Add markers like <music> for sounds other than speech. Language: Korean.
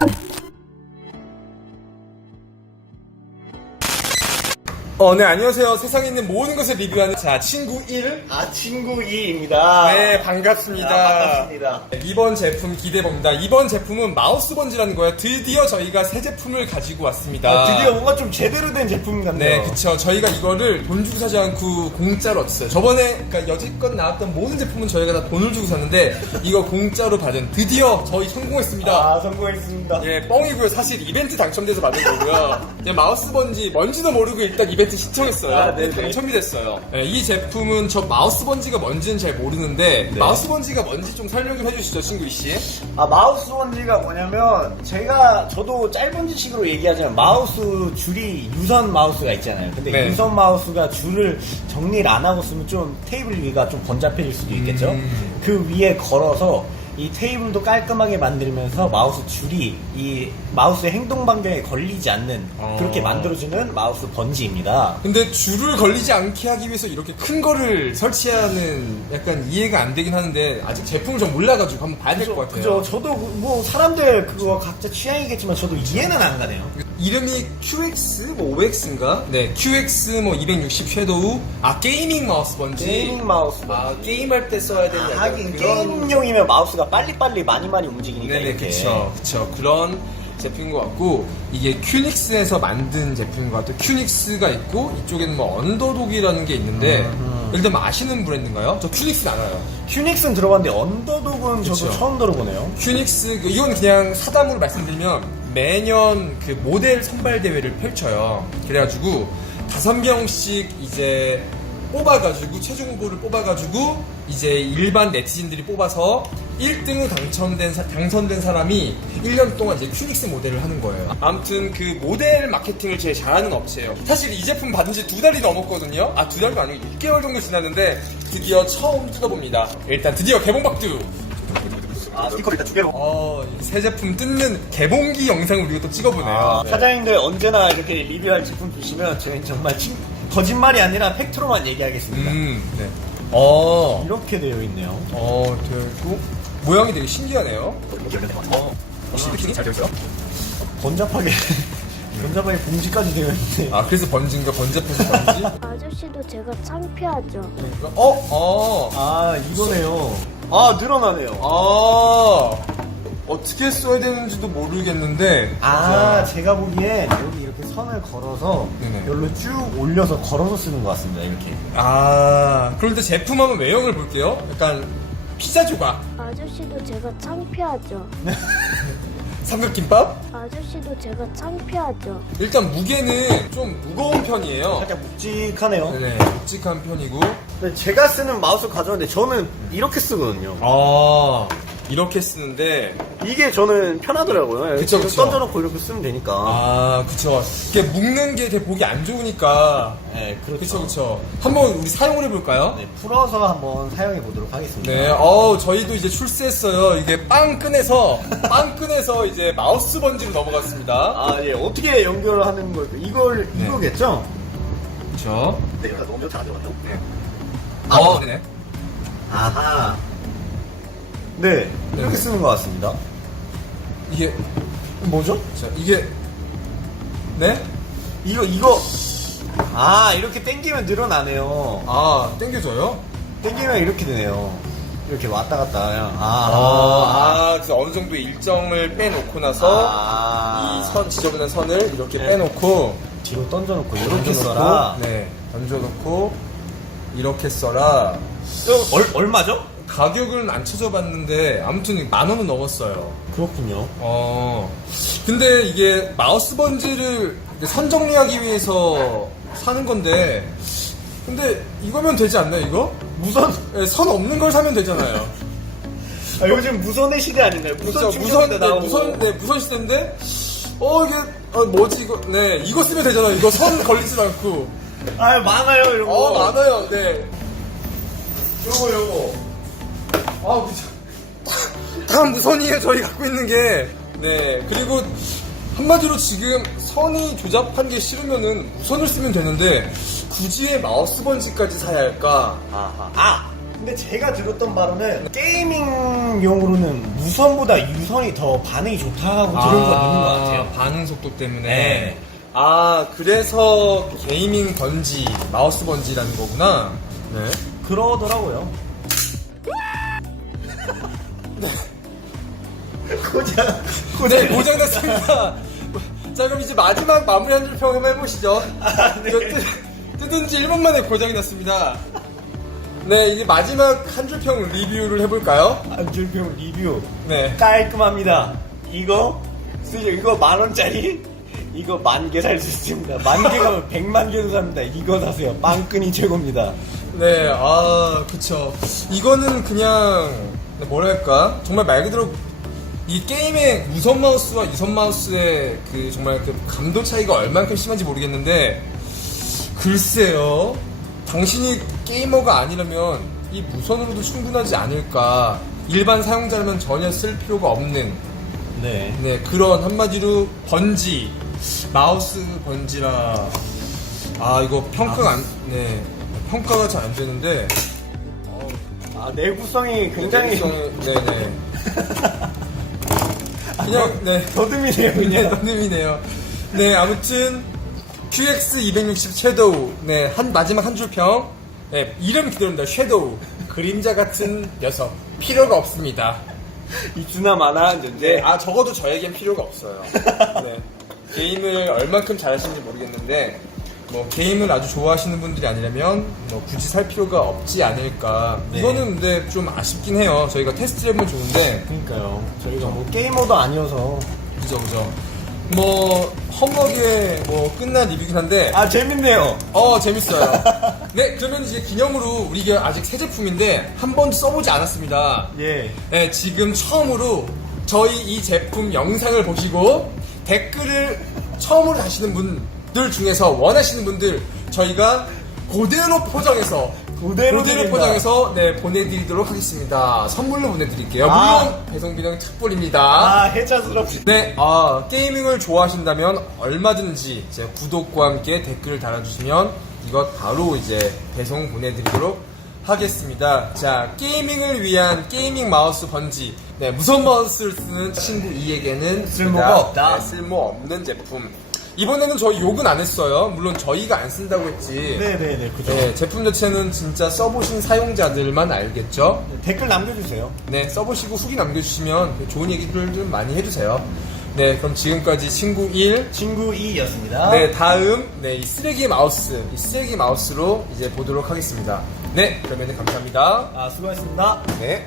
Bye. 어, 네, 안녕하세요. 세상에 있는 모든 것을 리뷰하는 자, 친구 1. 아 친구 이입니다. 네, 반갑습니다. 아, 반갑습니다. 네, 이번 제품 기대봅니다. 이번 제품은 마우스 번지라는 거예요. 드디어 저희가 새 제품을 가지고 왔습니다. 아, 드디어 뭔가 좀 제대로 된 제품 같네요. 네, 그쵸. 저희가 이거를 돈 주고 사지 않고 공짜로 얻었어요. 저번에, 그러니까 여지껏 나왔던 모든 제품은 저희가 다 돈을 주고 샀는데, 이거 공짜로 받은 드디어 저희 성공했습니다. 아 성공했습니다. 예, 뻥이고요. 사실 이벤트 당첨돼서 받은 거고요. 이제 마우스 번지 뭔지도 모르고 일단 이벤트 신청했어요. 아, 네네. 당첨이 됐어요. 예, 이 제품은 저 마우스 번지가 뭔지는 잘 모르는데 네. 마우스 번지가 뭔지 좀 설명 좀 해주시죠, 친구 이 씨. 아 마우스 원지가 뭐냐면 제가 저도 짧은 지식으로 얘기하자면 마우스 줄이 유선 마우스가 있잖아요. 근데 네. 유선 마우스가 줄을 정리를 안 하고 쓰면 좀 테이블 위가 좀 번잡해질 수도 있겠죠. 음. 그 위에 걸어서 이 테이블도 깔끔하게 만들면서 마우스 줄이 이 마우스의 행동 반경에 걸리지 않는 어. 그렇게 만들어주는 마우스 번지입니다. 근데 줄을 걸리지 않게 하기 위해서 이렇게 큰 거를 설치하는 약간 이해가 안 되긴 하는데 아직 제품을 좀 몰라가지고 한번 봐야 될 것 같아요. 그죠. 저도 뭐 사람들 그거 각자 취향이겠지만 저도 이해는 안 가네요. 이름이 QX 뭐 OX인가? 네, QX 뭐 260 섀도우. 아 게이밍 마우스 번지. 게이밍 마우스. 아 게임할 때 써야 되는 아, 약간 하긴 그런 게임용이면 마우스가 빨리빨리 많이 많이 움직이니까 네네 이렇게. 그쵸 그쵸 그런 제품인 것 같고 이게 큐닉스에서 만든 제품인 것 같아요 큐닉스가 있고 이쪽에는 뭐 언더독이라는 게 있는데 음. 일단 뭐 아시는 브랜드인가요? 저 큐닉스 알아요 큐닉스는 들어봤는데 언더독은 저도 그쵸. 처음 들어보네요. 큐닉스 그- 이건 그냥 사담으로 말씀드리면 매년 그 모델 선발 대회를 펼쳐요 그래가지고 다섯 명씩 이제 뽑아가지고 최종 후보를 뽑아가지고 이제 일반 네티즌들이 뽑아서 1등으로 당첨된 사- 당선된 사람이 1년 동안 이제 큐닉스 모델을 하는 거예요. 아무튼 그 모델 마케팅을 제일 잘하는 업체예요. 사실 이 제품 받은 지 두 달이 넘었거든요. 아 두 달도 아니고 6개월 정도 지났는데 드디어 처음 뜯어봅니다. 일단 드디어 개봉박두. 아, 스티커 일단 두 개로. 어, 새 제품 뜯는 개봉기 영상을 우리가 또 찍어보네요. 아, 네. 사장님들 언제나 이렇게 리뷰할 제품 주시면 저희는 정말 친- 거짓말이 아니라 팩트로만 얘기하겠습니다. 음, 네. 어, 이렇게 되어 있네요. 어, 되어 있고 모양이 되게 신기하네요. 어, 혹시 느낌이 잘 되어 있어요? 번잡하게 번잡하게 봉지까지 되어 있는데. 아, 그래서 번진가 번잡해서 번지? <laughs> 아저씨도 제가 창피하죠. 어, 어, 아 이거네요. 아 늘어나네요. 아, 어떻게 써야 되는지도 모르겠는데. 아, 제가 보기엔 여기 이렇게 선을 걸어서 네네. 여기로 쭉 올려서 걸어서 쓰는 것 같습니다. 이렇게. 아, 그런데 제품 한번 외형을 볼게요. 약간 피자 조각, 아저씨도 제가 창피하죠. <laughs> 삼각김밥. 아저씨도 제가 창피하죠. 일단 무게는 좀 무거운 편이에요. 살짝 묵직하네요. 네, 묵직한 편이고. 근데 제가 쓰는 마우스 가져왔는데 저는 이렇게 쓰거든요. 아, 이렇게 쓰는데. 이게 저는 편하더라고요. 그쵸, 이렇게 그쵸. 던져놓고 이렇게 쓰면 되니까. 아, 그쵸. 이게 묶는 게 되게 보기 안 좋으니까. 네, 그렇죠. 그쵸, 그쵸. 한번 우리 사용을 해볼까요? 네, 풀어서 한번 사용해 보도록 하겠습니다. 네, 어 저희도 이제 출세했어요. 이게 빵 끈에서, <laughs> 빵 끈에서 이제 마우스 번지로 넘어갔습니다. 아, 예, 어떻게 연결하는 걸까요? 이걸, 네. 이거겠죠? 그쵸. 네, 이거 너무 잘안 들어갔죠? 네. 어, 네네. 아하. 네, 이렇게 네. 쓰는 것 같습니다. 이게, 뭐죠? 자, 이게, 네? 이거, 이거. 아, 이렇게 당기면 늘어나네요. 아, 땡겨져요? 당기면 이렇게 되네요. 이렇게 왔다 갔다. 그냥. 아, 아, 아, 그래서 어느 정도 일정을 빼놓고 나서, 아. 이 선, 지저분한 선을 이렇게 네. 빼놓고, 뒤로 던져놓고 이렇게 이렇게 써라. 써라. 네, 던져놓고, 이렇게 써라. 얼, 얼마죠? 가격은 안 찾아봤는데 아무튼 만 원은 넘었어요. 그렇군요. 어. 근데 이게 마우스 번지를 이제 선 정리하기 위해서 사는 건데 근데 이거면 되지 않나요, 이거? 무선, 예, 선 없는 걸 사면 되잖아요. 아, 요즘 무선의 시대 아닌가요? 무선 그렇죠. 무선, 충전기도 네, 나오고. 무선, 네, 무선 시대인데 어, 이게 어, 뭐지 이거? 네, 이거 쓰면 되잖아요. 이거 선 <laughs> 걸리지 않고. 아, 많아요, 이런 거. 어, 많아요. 네. 요거 요거. 아, 그쵸. 다 무선이에요. 저희 갖고 있는 게. 네. 그리고 한마디로 지금 선이 조잡한 게 싫으면은 무선을 쓰면 되는데 굳이 왜 마우스 번지까지 사야 할까? 아하. 아! 근데 제가 들었던 바로는 게이밍용으로는 무선보다 유선이 더 반응이 좋다고 들은 건 있는 것 같아요. 반응 속도 때문에. 네. 아, 그래서 게이밍 번지, 마우스 번지라는 거구나. 네. 그러더라고요. 고장, 네, 고장났습니다. 자, 그럼 이제 마지막 마무리 한 줄 평 한번 해보시죠. 아, 네. 이거 뜯, 뜯은 지 1분 만에 고장이 났습니다. 네, 이제 마지막 한 줄 평 리뷰를 해볼까요? 안줄평 리뷰. 네. 깔끔합니다. 이거, 쓰죠. 이거 만 원짜리? 이거 만 개 살 수 있습니다. 만 개가 <laughs> 백만 개도 삽니다. 이거 사세요. 빵끈이 최고입니다. 네, 아, 그쵸. 이거는 그냥, 네, 뭐랄까. 정말 말 그대로 이 게임의 무선 마우스와 유선 마우스의 그 정말 그 감도 차이가 얼만큼 심한지 모르겠는데, 글쎄요. 당신이 게이머가 아니라면 이 무선으로도 충분하지 않을까. 일반 사용자라면 전혀 쓸 필요가 없는 네. 네, 그런 한마디로 번지, 마우스 번지라. 아, 이거 평가가 안, 네, 평가가 잘 안 되는데. 아, 내구성이 굉장히 내구성이- 네네. <laughs> 그냥, 네. 더듬이네요, 그냥 그냥. 너님이네요. 네, 아무튼, QX260 섀도우. 네, 한, 마지막 한 줄 평. 네, 이름 그대로입니다. 섀도우. 그림자 같은 녀석. 필요가 없습니다. 있으나 마나 한 존재. 네, 아 적어도 저에겐 필요가 없어요. 네. 게임을 얼만큼 잘하시는지 모르겠는데 뭐 게임을 아주 좋아하시는 분들이 아니라면 뭐 굳이 살 필요가 없지 않을까. 네. 이거는 근데 좀 아쉽긴 해요. 저희가 테스트를 해보면 좋은데 그러니까요. 저희가 뭐 게이머도 아니어서. 그죠 그죠. 뭐 험하게 뭐 끝난 리뷰긴 한데 아, 재밌네요. 어 재밌어요. <laughs> 네 그러면 이제 기념으로 우리 이게 아직 새 제품인데 한 번도 써보지 않았습니다. 예. 네, 지금 처음으로 저희 이 제품 영상을 보시고 댓글을 처음으로 다시는 분 들 중에서 원하시는 분들 저희가 그대로 포장해서 그대로 그대로 드린다. 포장해서 네 보내드리도록 하겠습니다. 선물로 보내드릴게요. 물론 아. 배송비는 착불입니다. 아, 해자스럽습니다. 네, 아, 게이밍을 좋아하신다면 얼마든지 제 구독과 함께 댓글을 달아주시면 이것 바로 이제 배송 보내드리도록 하겠습니다. 자, 게이밍을 위한 게이밍 마우스 번지. 네, 무선 마우스를 쓰는 친구 이에게는 쓸모가 그닥, 없다. 네, 쓸모 없는 제품. 이번에는 저희 욕은 안 했어요. 물론 저희가 안 쓴다고 했지. 네네네, 그죠. 네, 제품 자체는 진짜 써보신 사용자들만 알겠죠? 댓글 남겨주세요. 네, 써보시고 후기 남겨주시면 좋은 얘기들 좀 많이 해주세요. 네, 그럼 지금까지 친구 1. 친구 2였습니다. 네, 다음, 네, 이 쓰레기 마우스. 이 쓰레기 마우스로 이제 보도록 하겠습니다. 네, 그러면 감사합니다. 아, 수고하셨습니다. 네.